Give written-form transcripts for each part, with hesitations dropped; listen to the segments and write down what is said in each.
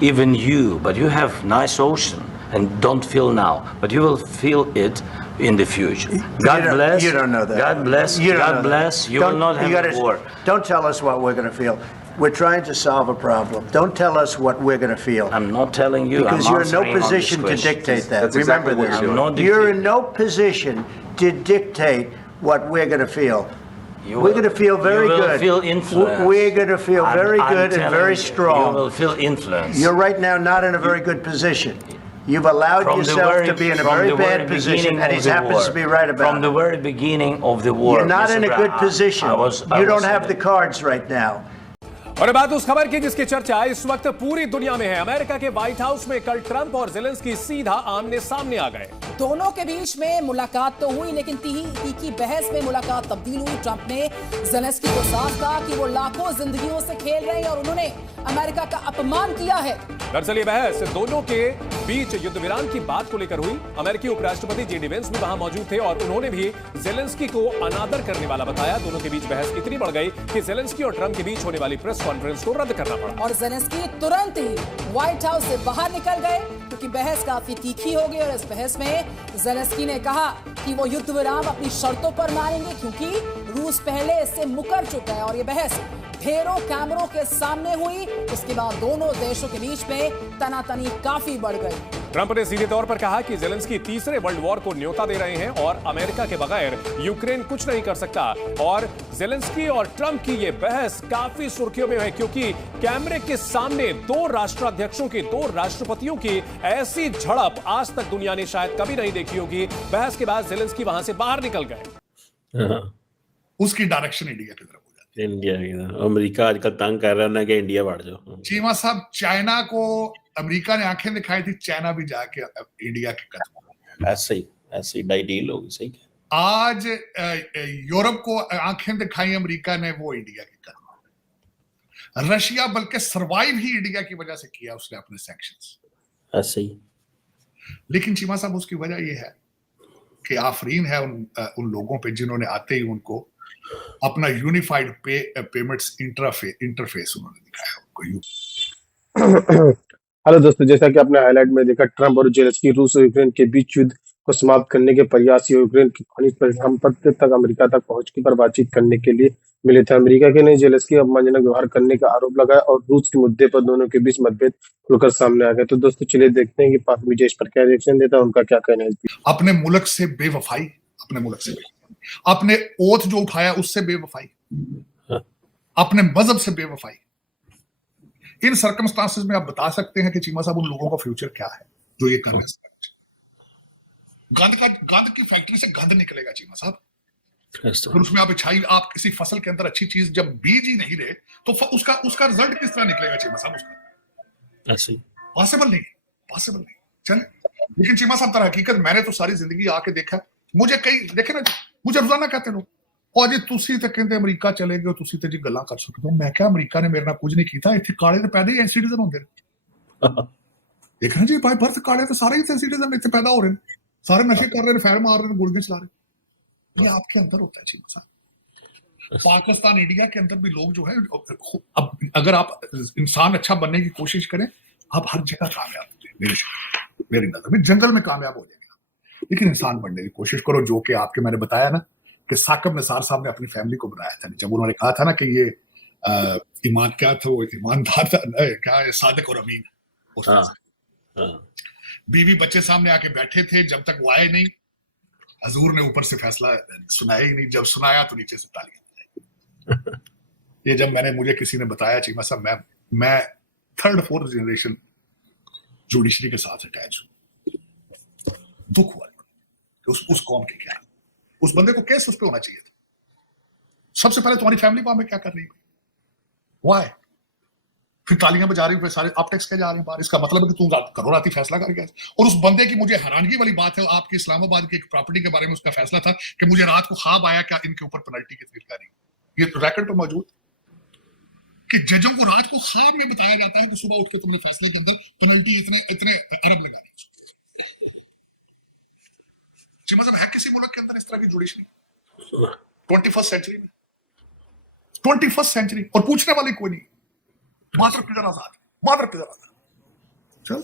even you, but you have nice ocean and don't feel now, but you will feel it in the future. God bless. You don't know that. God bless. God bless. You will not have a war. Don't tell us what we're going to feel. We're trying to solve a problem. Don't tell us what we're going to feel. I'm not telling you. Because you're in no position to dictate that. That's Remember exactly what this. You're in no position to dictate what we're going to feel. We're going to feel very good. You will feel influence. We're going to feel very good and very strong. You will feel influence. You're right now not in a very good position. You've allowed yourself to be in a very bad position, and he happens to be right about it. From the very beginning of the war. You're not in a good position. You don't have the cards right now. और बात उस खबर की जिसकी चर्चा इस वक्त पूरी दुनिया में है। अमेरिका के व्हाइट हाउस में कल ट्रंप और ज़ेलेंस्की सीधा आमने सामने आ गए। दोनों के बीच में मुलाकात तो हुई, लेकिन तीखी बहस में मुलाकात तब्दील हुई। ट्रंप ने ज़ेलेंस्की को साफ कहा कि वो लाखों जिंदगियों से खेल रहे हैं और उन्होंने अमेरिका का अपमान किया है। दरअसल ये बहस दोनों के बीच युद्ध विराम की बात को लेकर हुई। अमेरिकी उपराष्ट्रपति जे डी वेंस भी वहां मौजूद थे और उन्होंने भी ज़ेलेंस्की को अनादर करने वाला बताया। दोनों के बीच बहस इतनी बढ़ गई कि ज़ेलेंस्की और ट्रंप के बीच होने वाली प्रेस कॉन्फ्रेंस को रद्द करना पड़ा और ज़ेलेंस्की तुरंत ही व्हाइट हाउस से बाहर निकल गए क्योंकि बहस काफी तीखी हो गई। और इस बहस में ज़ेलेंस्की ने कहा कि वो युद्ध विराम अपनी शर्तों पर मानेंगे क्योंकि रूस पहले इससे मुकर चुका है। और ये बहस ढेरों कैमरों के सामने हुई। इसके बाद दोनों देशों के बीच में तनातनी काफी बढ़ गई। ट्रंप ने सीधे तौर पर कहा कि ज़ेलेंस्की तीसरे वर्ल्ड वॉर को न्योता दे रहे हैं और अमेरिका के बगैर यूक्रेन कुछ नहीं कर सकता। और ज़ेलेंस्की और ट्रंप की ये बहस काफी सुर्खियों में है क्योंकि कैमरे के सामने दो राष्ट्राध्यक्षों की, दो राष्ट्रपतियों की ऐसी झड़प आज तक दुनिया ने शायद कभी नहीं देखी होगी। बहस के बाद ज़ेलेंस्की वहां से बाहर निकल गए। उसकी डायरेक्शन इंडिया की तरफ हो जाती है। इंडिया की तरफ। अमेरिका आजकल तंग कर रहा है ना कि इंडिया बढ़ जाओ। चीमा साहब, चाइना को अमेरिका ने आंखें दिखाई थी, चाइना भी जाके इंडिया के कदम। ऐसे डाई डील होगी। सही है। आज यूरोप को आंखें दिखाई अमेरिका ने, वो इंडिया के कदम। रशिया बल्कि सरवाइव ही इंडिया की वजह से किया उसने अपने सैंक्शंस। ऐसे ही। लेकिन चीमा साहब, उसकी वजह यह है कि आफरीन है उन लोगों पे जिन्होंने आते ही उनको अपना यूनिफाइड पेमेंट्स इंटरफेस उन्होंने दिखाया। हेलो दोस्तों, जैसा कि आपने हाईलाइट में देखा, ट्रंप और ज़ेलेंस्की रूस और यूक्रेन के बीच युद्ध को समाप्त करने के प्रयास यूक्रेन की खनिज परिसंपत्ति तक अमेरिका तक पहुंचने पर बातचीत करने के लिए मिले थे। अमेरिका के ने ज़ेलेंस्की अपमानजनक व्यवहार करने का आरोप लगाया और रूस के मुद्दे पर दोनों के बीच मतभेद खुलकर सामने आ गए। तो दोस्तों चलिए देखते हैं कि पाक मीडिया इस पर क्या रिएक्शन देता है, उनका क्या कहना है। अपने मुल्क से बेवफाई, अपने ओथ जो उठाया उससे बेवफाई, अपने मजहब से बेवफाई। इन सर्कमस्टांसेस में आप बता सकते हैं कि चीमा साहब उन लोगों का फ्यूचर क्या है जो ये कर रहे हैं। गंद की फैक्ट्री से गंद निकलेगा चीमा साहब। फिर उसमें आप किसी फसल के अंदर अच्छी चीज जब बीज ही नहीं रहे तो उसका रिजल्ट किस तरह निकलेगा चीमा साहब? उसका ऐसे पॉसिबल नहीं। चले, लेकिन चीमा साहब तरह हकीकत मैंने तो सारी जिंदगी आके देखा। मुझे कई देखे ना, मुझे रोजाना कहते लोग, और जी तुसी ते कहंदे अमेरिका चले गए, तुसी ते जी गल्लां कर सकते हो। मैं क्या, अमेरिका ने मेरे नाल कुछ नहीं कीता। इत्थे काले ते पैदा ही सिटीजन होंदे ने। देखना जी, बाय बर्थ काले तो सारे ही सिटीजन इत्थे पैदा हो रहे हैं, सारे नशे कर रहे हैं, फैर मार रहे हैं, गोलियां चला रहे हैं। ये आपके अंदर होता है चीमा साहब। पाकिस्तान, इंडिया के अंदर भी लोग जो है, अब अगर आप इंसान अच्छा बनने की कोशिश करें, आप हर जगह कामयाब होते हैं। मेरी नजर में जंगल में कामयाब हो जाएगा, लेकिन इंसान बनने की कोशिश करो। जो कि आपके मैंने बताया ना कि साकिब निसार साहब ने अपनी फैमिली को बनाया था, जब उन्होंने कहा था ना कि ये ईमान क्या था, वो ईमानदार था, क्या सादिक और अमीन। बीवी बच्चे सामने आके बैठे थे, जब तक वो आए नहीं हजूर ने ऊपर से फैसला सुनाया ही नहीं। जब सुनाया तो नीचे से तालियां। ये जब मुझे किसी ने बताया चीमा साहब, मैं 3rd-4th जनरेशन जुडिशरी के साथ अटैच हूं। दुख हुआ उस कौम के क्या, उस बंदे को केस उस पे होना चाहिए था। सबसे पहले तुम्हारी फैमिली वहां में क्या कर रही है, वाई? फिर तालियां बजा रही, फिर सारे अपटेक्स के जा रहे हैं बाहर। इसका मतलब है कि तुम करो राती फैसला करके। और उस बंदे की मुझे हैरानगी वाली बात है, आपके इस्लामाबाद की एक प्रॉपर्टी के बारे में उसका फैसला था कि मुझे रात को ख्वाब आया क्या इनके ऊपर पेनल्टी कितनी लगानी। ये रिकॉर्ड पर मौजूद कि जजों को रात को ख्वाब में बताया जाता है कि सुबह उठ के तुमने फैसले के अंदर पेनल्टी इतने अरब लगानी। मतलब है किसी मुल्क के अंदर इस तरह की जुडिशरी 21st सेंचुरी में, 21st सेंचुरी, और पूछने वाले कोई नहीं। मात्र किधर आजाद। चल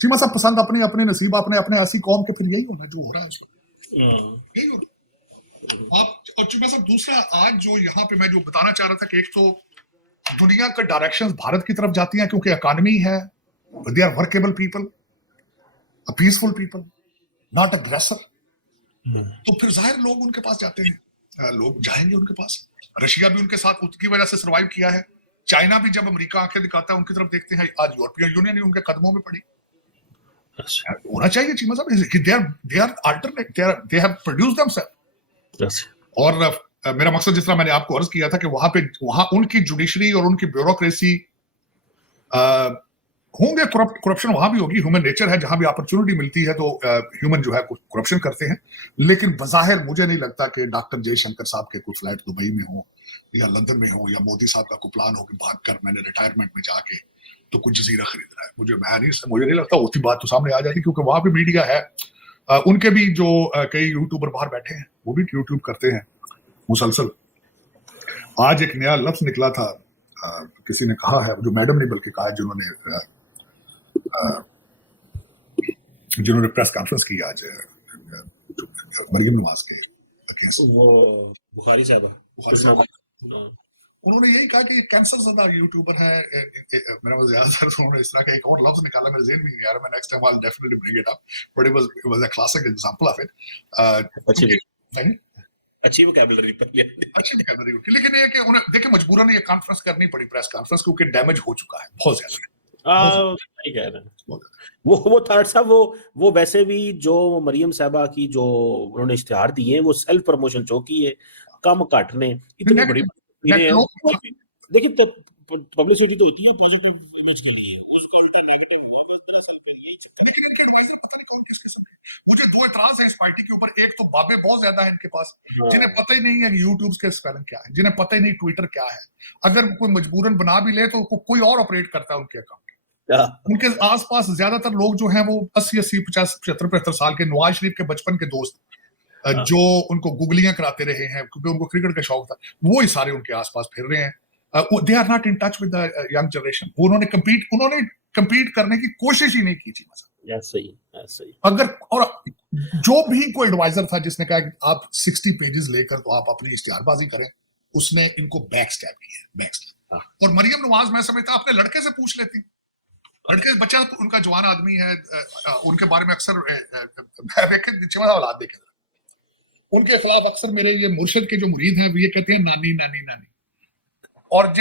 चीमा साहब पसंद अपने अपने नसीब अपने अपने ऐसी कौम के, फिर यही होना जो हो रहा है उसमें, यही होना। आप और चीमा साहब दूसरा आज जो यहाँ पे मैं जो बताना चाह रहा था कि एक तो दुनिया का डायरेक्शंस भारत की तरफ जाती हैं क्योंकि इकोनॉमी है, they are workable people, peaceful people, not aggressor, तो फिर जाहिर लोग उनके पास जाते हैं, लोग जाएंगे उनके पास। रशिया भी उनके साथ उसकी वजह से सर्वाइव किया है। चाइना भी जब अमेरिका आंखें दिखाता है उनकी तरफ देखते हैं, आज यूरोपियन यूनियन उनके कदमों में पड़ी। होना चाहिए चीमा साहब कि they are alternate, they have produced themself. और मेरा मकसद जिस तरह मैंने आपको अर्ज किया था कि वहां उनकी जुडिशरी और उनकी ब्यूरोक्रेसी होंगे, करप्शन वहां भी होगी, ह्यूमन नेचर है, जहां भी अपॉर्चुनिटी मिलती है तो ह्यूमन जो है करप्शन करते हैं। लेकिन बज़ाहिर मुझे नहीं लगता कि डॉक्टर जयशंकर साहब के कोई फ्लैट दुबई में हो या लंदन में हो, या मोदी साहब का कोई प्लान हो कि भागकर मैंने रिटायरमेंट में जाके तो कुछ जजीरा खरीद रहा है। मुझे नहीं लगता, होती बात तो सामने आ जाती, क्योंकि वहां पे मीडिया है। उनके भी जो कई यूट्यूबर बाहर बैठे हैं वो भी यूट्यूब करते हैं मुसलसल। आज एक नया लफ्ज निकला था, किसी ने कहा है, जो मैडम ने बल्कि कहा, जिन्होंने प्रेस कॉन्फ्रेंस की आज मरियम नवाज के अगेंस्ट, वो बुखारी साहब, उन्होंने यही कहा कि कैंसर ज़दा यूट्यूबर है। मेरा ज्यादातर उन्होंने इस तरह का एक और लफ्ज निकाला, मेरे ज़हन में नहीं आ रहा, मैं next time I definitely bring it up, but it was a classic example of it. अच्छी वोकैबुलरी लेकिन ये कि उन्हें देखिए मजबूरन ये कॉन्फ्रेंस करनी पड़ी, प्रेस कॉन्फ्रेंस, क्योंकि डैमेज हो चुका है बहुत ज्यादा। सही कह रहे हैं। वो थर्ड साहब, वो वैसे भी जो मरियम साहबा की जो उन्होंने इश्तिहार दिए हैं, वो सेल्फ प्रमोशन शो की है, कम घट ने इतनी बड़ी देखिए पब्लिसिटी तो होती है पॉजिटिव इमेज के लिए, उसका उल्टा नेगेटिव मुझे दो इतराज है इस पार्टी के ऊपर। एक तो बातें बहुत ज्यादा है इनके पास, जिन्हें पता ही नहीं है यूट्यूब के स्पेलिंग क्या है, जिन्हें पता ही नहीं ट्विटर क्या है। अगर कोई मजबूरन बना भी ले तो कोई और ऑपरेट करता है उनके अकाउंट। उनके आसपास ज्यादातर लोग जो हैं वो 80, 50, 75 साल के, नवाज शरीफ के बचपन के दोस्त जो उनको गुगलियां कराते रहे हैं क्योंकि उनको क्रिकेट का शौक था, वो ही सारे उनके आसपास फिर रहे हैं। They are not in touch with the young generation. उन्होंने कंपीट करने की कोशिश ही नहीं की थी। सही। अगर और जो भी कोई एडवाइजर था जिसने कहा कि आप 60 पेजेस लेकर तो आप अपनी इश्तिहारबाजी करें, उसने इनको बैक स्टैब किया। और मरियम नवाज मैं समझता अपने लड़के से पूछ लेती, लड़के बच्चा उनका जवान आदमी है, उनके बारे में अक्सर औलाद देखे, उनके खिलाफ अक्सर मेरे ये मुर्शिद के जो मुरीद हैं ये कहते हैं नानी नानी नानी। और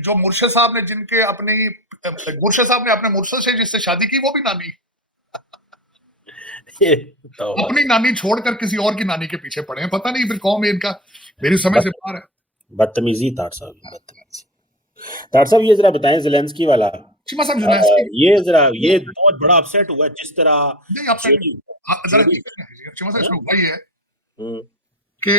जो मुर्शिद साहब ने अपने मुर्शिद से जिससे शादी की वो भी नानी अपनी नानी छोड़कर किसी और की नानी के पीछे पड़े हैं। पता नहीं फिर कौन है इनका, मेरी समझ से बाहर है। बदतमीजी तार साहब ये जरा बताएं ज़ेलेंस्की वाला। चीमा साहब ये बहुत बड़ा अपसेट हुआ जिस तरह वही है कि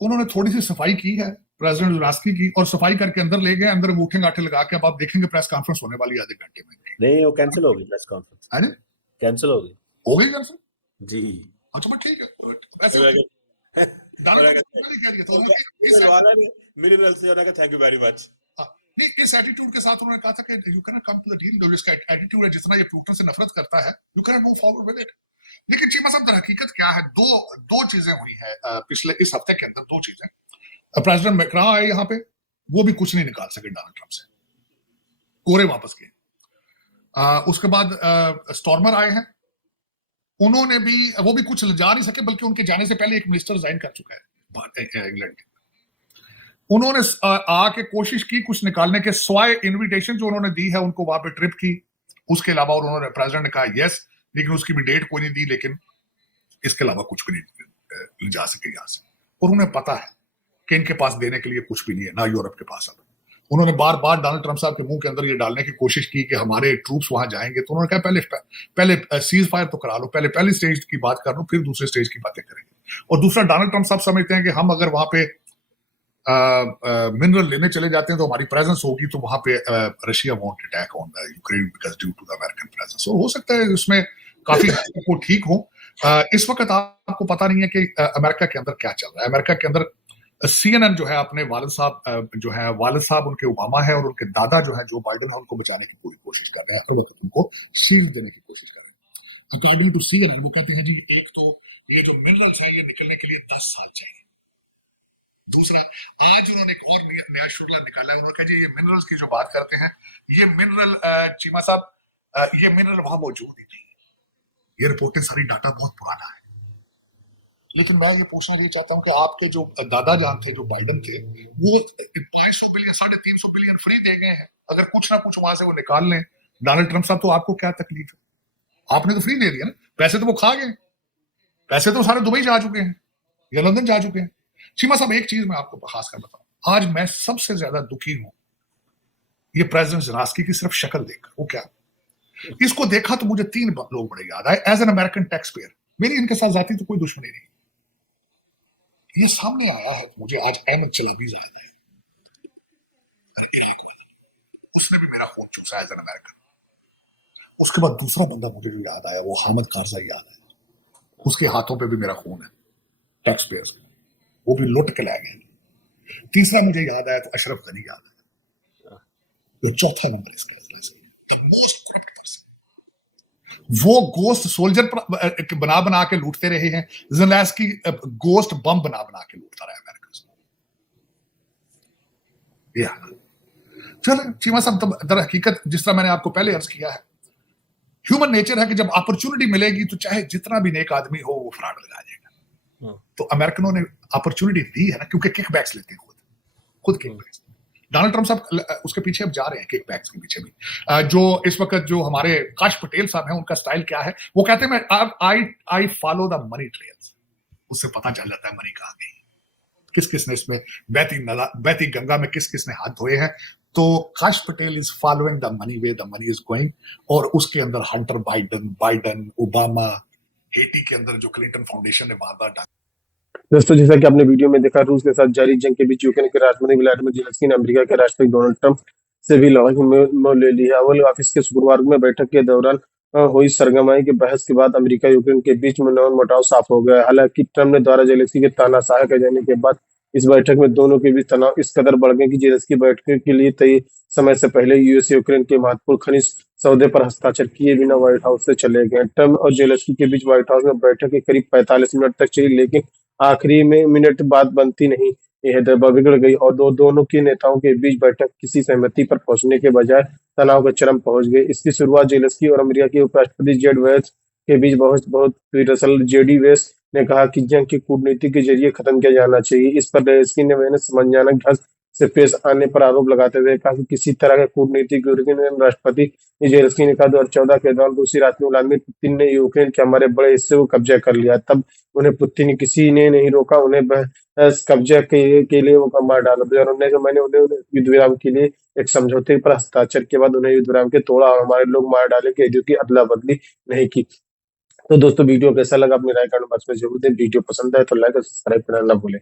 उन्होंने थोड़ी सी सफाई की है प्रेसिडेंट ज़ेलेंस्की की, और सफाई करके अंदर ले गए, अंदर अंगूठे गाठे लगा के। अब आप देखेंगे प्रेस कॉन्फ्रेंस होने वाली आधे घंटे में। नहीं, वो कैंसिल हो गई प्रेस कॉन्फ्रेंस, है ना, कैंसिल हो गई कैंसिल जी। अच्छा ठीक है, थैंक यू वेरी मच। नहीं, इस एटीट्यूड के साथ उन्होंने कहा था कि you can not come to the deal. जो इसका एटीट्यूड है, जितना ये पुतिन से नफरत करता है, you can not move forward with it. लेकिन चीमा साहब हकीकत क्या है, दो चीजें हुई है पिछले इस हफ्ते के अंदर। दो चीजें, प्रेसिडेंट मैक्रा आए यहाँ पे, वो भी कुछ नहीं निकाल सके डोनाल्ड ट्रंप से, कोरे वापस गए। उसके बाद स्टॉर्मर आए हैं, उन्होंने भी वो भी कुछ जा नहीं सके, बल्कि उनके जाने से पहले एक मिनिस्टर रिजाइन कर चुका है इंग्लैंड के। उन्होंने आके कोशिश की कुछ निकालने के, स्वाय इनविटेशन जो उन्होंने दी है उनको वहां पे ट्रिप की, उसके अलावा उन्होंने प्रेसिडेंट ने कहा यस, लेकिन उसकी भी डेट कोई नहीं दी, लेकिन इसके अलावा कुछ भी नहीं जा सके यहाँ से। और उन्हें पता है कि इनके पास देने के लिए कुछ भी नहीं है, ना यूरोप के पास। अब उन्होंने बार बार डोनाल्ड ट्रंप साहब के मुंह के अंदर ये डालने की कोशिश की कि हमारे ट्रूप्स वहां जाएंगे, तो उन्होंने कहा पहले सीज फायर तो करा लो, पहली स्टेज की बात कर लो, फिर दूसरे स्टेज की बातें करेंगे। और दूसरा, डोनाल्ड ट्रंप साहब समझते हैं कि हम अगर वहां पे मिनरल लेने चले जाते हैं तो हमारी प्रेजेंस होगी, तो वहां पे Russia won't attack on Ukraine because due to the American presence. और हो सकता है उसमें काफी को ठीक हो। इस वक्त आपको पता नहीं है कि अमेरिका के अंदर क्या चल रहा है। अमेरिका के अंदर CNN जो है अपने वालिद साहब उनके ओबामा है और उनके दादा जो है जो बाइडेन है उनको बचाने की पूरी कोशिश कर रहे हैं और वक्त उनको शील्ड देने की कोशिश कर रहे हैं। अकॉर्डिंग टू CNN वो कहते हैं जी एक तो ये जो मिनरल्स है ये निकलने के लिए 10 साल चाहिए। दूसरा, आज उन्होंने एक और नया शुक्ला निकाला है, उन्होंने कहा जी ये मिनरल्स की जो बात करते हैं ये मिनरल चीमा साहब ये मिनरल वहां मौजूद ही नहीं। ये रिपोर्टें सारी डाटा बहुत पुराना है। लेकिन मैं ये पूछना भी चाहता हूं कि आपके जो दादा जान थे जो बाइडेन थे वो 250 बिलियन 350 बिलियन फ्री दे गए हैं। अगर कुछ ना कुछ वहां से वो निकाल लें डोनाल्ड ट्रंप साहब तो आपको क्या तकलीफ है? आपने तो फ्री दे दिया ना, पैसे तो वो खा गए, पैसे तो सारे दुबई जा चुके हैं या लंदन जा चुके हैं। चीमा साहब एक चीज मैं आपको खास कर बताऊं, आज मैं सबसे ज्यादा दुखी हूं ये प्रेसिडेंट ज़ेलेंस्की की सिर्फ शक्ल देखकर। वो क्या, इसको देखा तो मुझे 3 लोग बड़े याद आए। As an American taxpayer मेरी इनके साथ जाती तो कोई दुश्मनी नहीं, ये सामने आया है मुझे आज अहमद चलाबी याद है, उसने भी मेरा खून चूसा एज एन अमेरिकन। उसके बाद दूसरा बंदा मुझे जो याद आया वो हामिद कारज़ाई याद है, उसके हाथों पे भी मेरा खून है टैक्स पेयर्स का, वो भी लुट के ले गए। तीसरा मुझे याद आया तो अशरफ गनी याद है, जो चौथा नंबर इसका मोस्ट करप्ट पर्सन। वो गोस्ट सोल्जर बना के लूटते रहे हैं, ज़ेलेंस्की गोस्ट बम बना के लूटता रहा अमेरिका से। चलो चीमा साहब, दर हकीकत जिस तरह मैंने आपको पहले अर्ज किया है, ह्यूमन नेचर है कि जब अपॉर्चुनिटी मिलेगी तो चाहे जितना भी नेक आदमी हो वो फ्रॉड लगा जाएगा। तो अमेरिकनों ने अपॉर्चुनिटी दी है ना, क्योंकि किकबैक्स लेते हैं खुद किकबैक्स। डोनाल्ड ट्रंप साहब उसके पीछे अब जा रहे हैं, किकबैक्स के पीछे भी। जो इस वक्त जो हमारे काश पटेल साहब हैं उनका स्टाइल क्या है, वो कहते हैं I follow the money trails. उससे पता चल जाता है मनी कहां गई, किस किसने इसमें बहती गंगा में किस किसने हाथ धोए हैं। तो काश Patel is following the money way the money is going, और उसके अंदर हंटर बाइडन ओबामा, हेटी के अंदर जो क्लिंटन फाउंडेशन ने वारदात डाली। दोस्तों, जैसा कि आपने वीडियो में देखा, रूस के साथ जारी जंग के बीच यूक्रेन के राष्ट्रपति व्लादिमीर ज़ेलेंस्की ने अमेरिका के राष्ट्रपति डोनाल्ड ट्रंप से भी लड़ाई में ले ली है। ओवल ऑफिस के शुक्रवार में बैठक के दौरान हुई सरगर्माई की बहस के बाद अमेरिका यूक्रेन के बीच में मनमुटाव साफ हो गया। हालांकि ट्रंप ने द्वारा ज़ेलेंस्की के तानाशाह किए जाने के बाद इस बैठक में दोनों के बीच तनाव इस कदर बढ़ गए कि ज़ेलेंस्की बैठक के लिए तय समय से पहले यूएस यूक्रेन के महत्वपूर्ण खनिज सौदे पर हस्ताक्षर किए बिना व्हाइट हाउस से चले गए। ट्रंप और ज़ेलेंस्की के बीच व्हाइट हाउस में बैठक के करीब 45 मिनट तक चली, लेकिन आखिरी में मिनट बात बनती नहीं, यह दबाव बिगड़ गई और दोनों के नेताओं के बीच बैठक किसी सहमति पर पहुंचने के बजाय तनाव के चरम पहुंच गई। इसकी शुरुआत ज़ेलेंस्की और अमेरिका के उपराष्ट्रपति जेड वैंस के बीच बहुत दरअसल जेडी वैंस ने कहा कि जंग की कूटनीति के जरिए खत्म किया जाना चाहिए। इस पर ज़ेलेंस्की ने वैंस सम्मानजनक ढंग से पेश आने पर आरोप लगाते हुए कहा कि किसी तरह के कूटनीतिक यूक्रेन राष्ट्रपति ज़ेलेंस्की ने कहा 2014 के दौरान रूसी राष्ट्रपति व्लादिमीर पुतिन ने यूक्रेन के हमारे बड़े हिस्से को कब्जा कर लिया, तब उन्हें पुतिन किसी ने नहीं रोका, उन्हें बस कब्जा के लिए वो मार डाला। 2019 में मैंने उन्हें युद्ध विराम के लिए एक समझौते पर हस्ताक्षर के बाद उन्हें युद्ध विराम के तोड़ा और हमारे लोग मार डाले कि जो की अदला बदली नहीं की। तो दोस्तों, वीडियो कैसा लगा अपनी राय कमेंट बॉक्स में जरूर दें। वीडियो पसंद आए तो लाइक और सब्सक्राइब करना ना भूलें।